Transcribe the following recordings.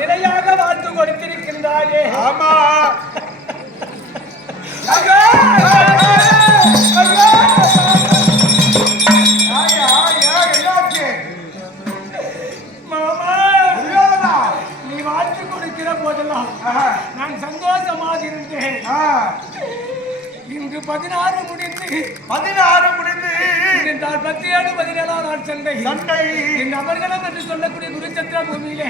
நிலையாக வாழ்த்து கொடுத்திருக்கின்றாயே. ஆமா நீ வாழ்த்து கொடுக்கிற போதெல்லாம் நான் சந்தோஷமாக இருந்தேன். இங்கு 16 முடிந்து 17 17 நாள் சண்டை இந்த அமர்கலம் என்று சொல்லக்கூடிய குருச்சத்திர பூமியிலே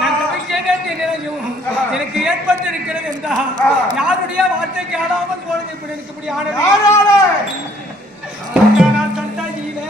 நான் தவிக்கிறேன் நிலையும் எனக்கு ஏற்பட்டிருக்கிறது என்றா யாருடைய வார்த்தைக்கு ஆடாமல் போனது இப்படி இருக்கும்படி ஆனது சண்டையிலே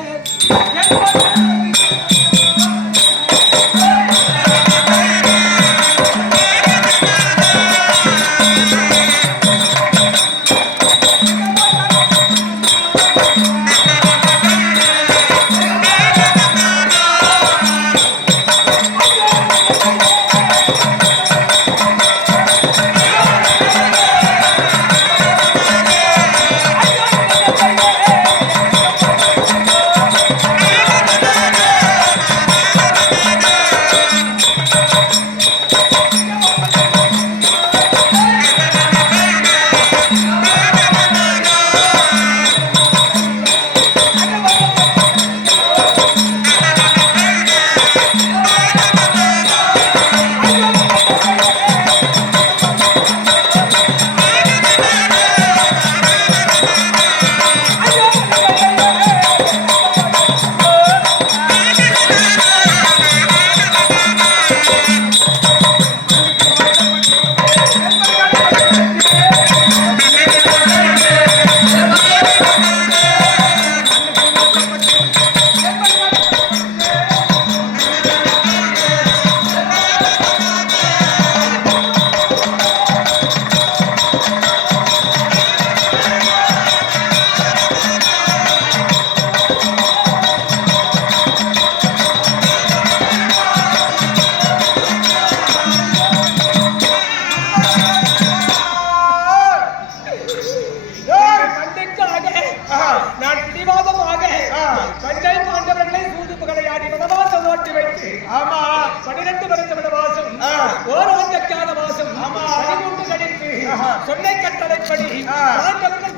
சொன்னை கட்டளைப்படி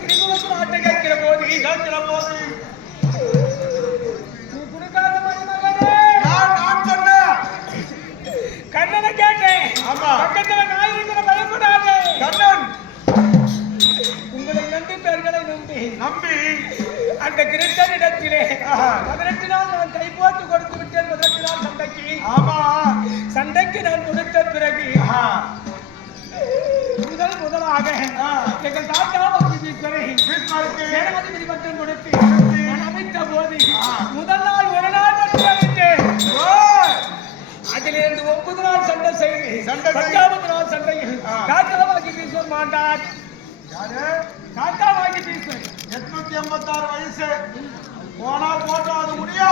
திருமுகத்தில் ஆட்டை கேட்கிற போது கண்ணனை கேட்டேன். பக்கத்துல நாய் இருக்கிற பயப்படாது கண்ணன். உங்களை நம்பி பேர்களை நம்பி அந்த கிருஷ்ணனிடத்திலே 18 நாள் நான் கை போட்டு கொடுத்து விட்டேன். 18 நாள் சண்டைக்கு நான் கொடுத்த பிறகு முதலாக எங்கள் தாத்தா சேனாதிபதி பட்டம் கொடுத்து நான் அமைத்த போது முதல் நாள் ஒரு நாள் மட்டும் அமைத்தேன். அதிலிருந்து 9 நாள் சண்டை செய்து 10வது நாள் சண்டையில் தாத்தாவாகி பேசுவோம் மாண்டார். தாத்தாவாகி பேசுவேன். 886 வயசு போனா போட்டோம் அது முடியா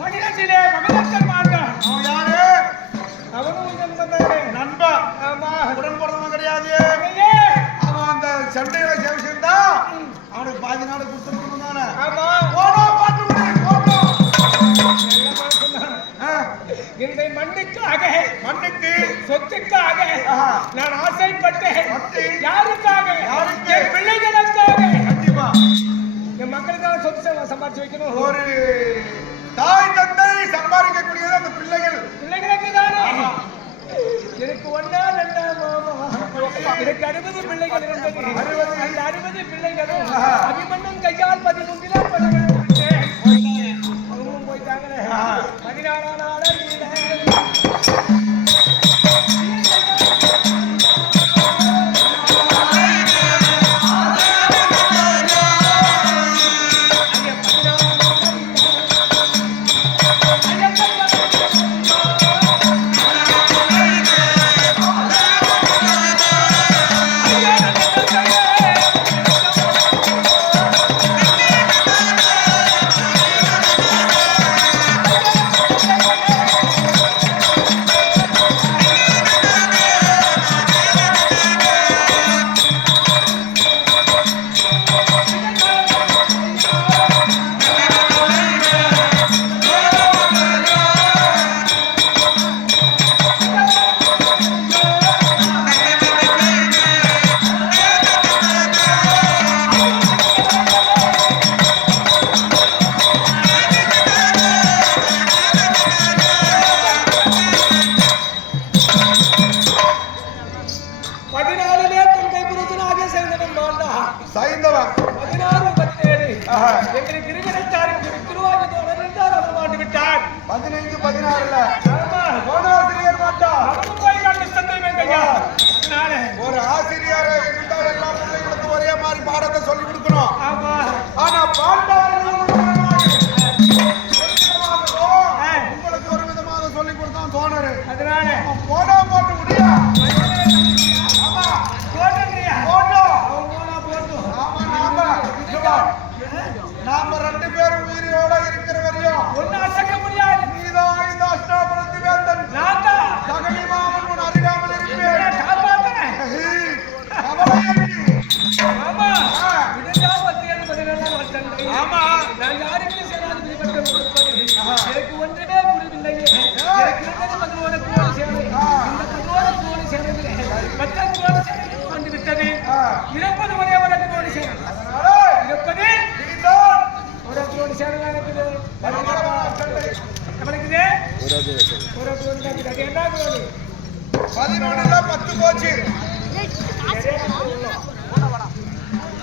12 மகதத்தன் மாண்டார். அவன் யாரு? அவனும் நண்பா. உடன் பிறந்தவன் கிடையாது. அவன் அந்த சண்டையில ஜெயிச்சிருந்தா அவனுக்கு பாதி நாடு கொடுத்துருக்கணும் தானே. இந்த மண்ணுக்கு சொத்துக்காக நான் ஆசைப்பட்டேன். யாருக்காக? என் பிள்ளைகளுக்காக. கண்டிப்பா என் மக்களுக்காக சொத்து சம்பாதிச்சு வைக்கணும். ஒரு தாய் தந்தை சம்பாதிக்கக்கூடியது அந்த பிள்ளைகளுக்கு தானே. எனக்கு 1 2 மாமா எனக்கு 60 பிள்ளைகள் இருந்தது. 60 பிள்ளைகளும் அபிமன்யும் கையால் 13 அவங்களும் போயிட்டாங்களே. 16 நாள் 14 தங்கை புருஷனாக செய்தவன் மாண்டா சைந்தவன் 16 17 என்று கிருகிரத்தாருக்கு திருவாஜி தோழர் என்றார் அவர் மாண்டு விட்டார் 15 16ல ஆமா கோணாசிரியர் மாட்டா அவனும் போய் கண்டு சந்தேகம் ஐயா நானே ஒரு ஆசிரியர் இருந்தால் எல்லா பிள்ளைகளுக்கும் ஒரே மாதிரி பாடத்தை சொல்லி கொடுக்கணும் ஆமா ஆனா பாண்டவர்கள் உங்களுக்கு ஒரு விதமாக சொல்லி கொடுத்தான் தோணரு அதனால போட்டோ போட்டு முடியா ஆமா போடுறியா போட்டோ அவன் போனா போட்டும் ஆமா நாம 2 பேரும் உயிரோட இருக்கிற வரையும் ஒண்ணு அசைக்க முடியாது நீதான் இந்த அஷ்டாபுரத்து வேந்தன் நான் தான் சகலி மாமன் உன் அருகாமல் இருப்பேன் காப்பாத்துறேன் ஆமா இதுதான் 17 வருஷம் ஆமா நான் யாருக்கு சேனாதிபதி பட்டம் கொடுப்பது எனக்கு ஒன்றுமே புரியவில்லையே எனக்கு இருந்தது 11 கோடி சேனை இந்த 11 கோடி சேனையிலே 10 கோடி சேனை வந்து விட்டது இருப்பது ஒரே ஒரு கோடி சேனை இருப்பது ஒரு கோடி சேனை தான் இருக்குது நம்மளுக்குது ஒரு கோடி தான் இருக்குது அது என்ன கோடி 11ல 10 போச்சு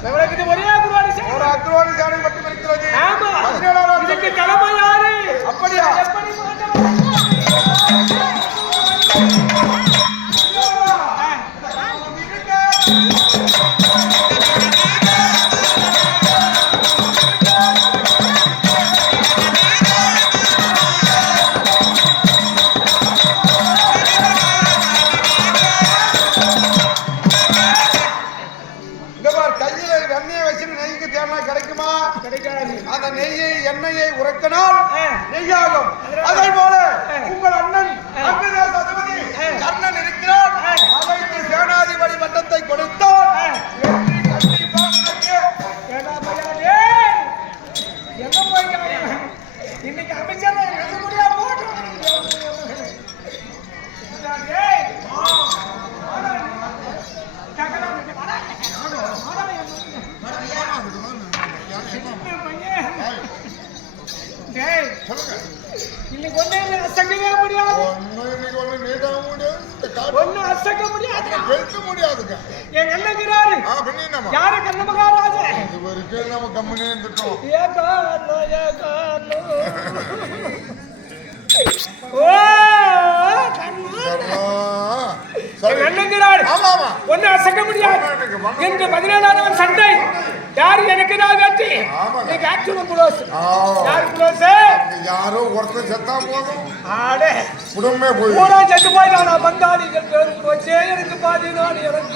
நம்மளுக்குது ஒரே கோடி சேனை ஒரு அக்ரோணி சாலை மட்டும் இருக்கிறது ஆமா 17 இதுக்கு தலைமை யாரு அப்படியா எப்படி மாட்டோம் கையில வெண்ணையை வச்சு நெய்க்கு தேடினா கிடைக்குமா கிடைக்காது அந்த நெய்யை எண்ணெயை உரைக்கனால் நெய்யாகும் அதே போல உங்கள் அண்ணன் அங்கதேச அதிபதி கர்ணன் இருக்கிறார் அவருக்கு சேனாதிபதி பட்டத்தை கொடுத்தால் கண்டிப்பா எங்க போயிட்டாங்க இன்னைக்கு அமைச்சர் எங்க முடியா போட்டு இன்னைக்கு ஒண்ணு அசைக்கவே முடியாது ஒண்ணு அசைக்க முடியாது என் அண்ணங்கிறாரு யாரு கண்ண மகாராஜன் ஒன்னு அசைக்க முடியாது என்று 17ஆம் சண்டை யாரு எனக்கு தான் வெற்றி யாரோ ஒருத்தர் செத்தா போதும் ஆடே குடும்பமே போய் செத்து போயிட்டானா பங்காளிகள் போச்சே எனக்கு பாதி நான் எனக்கு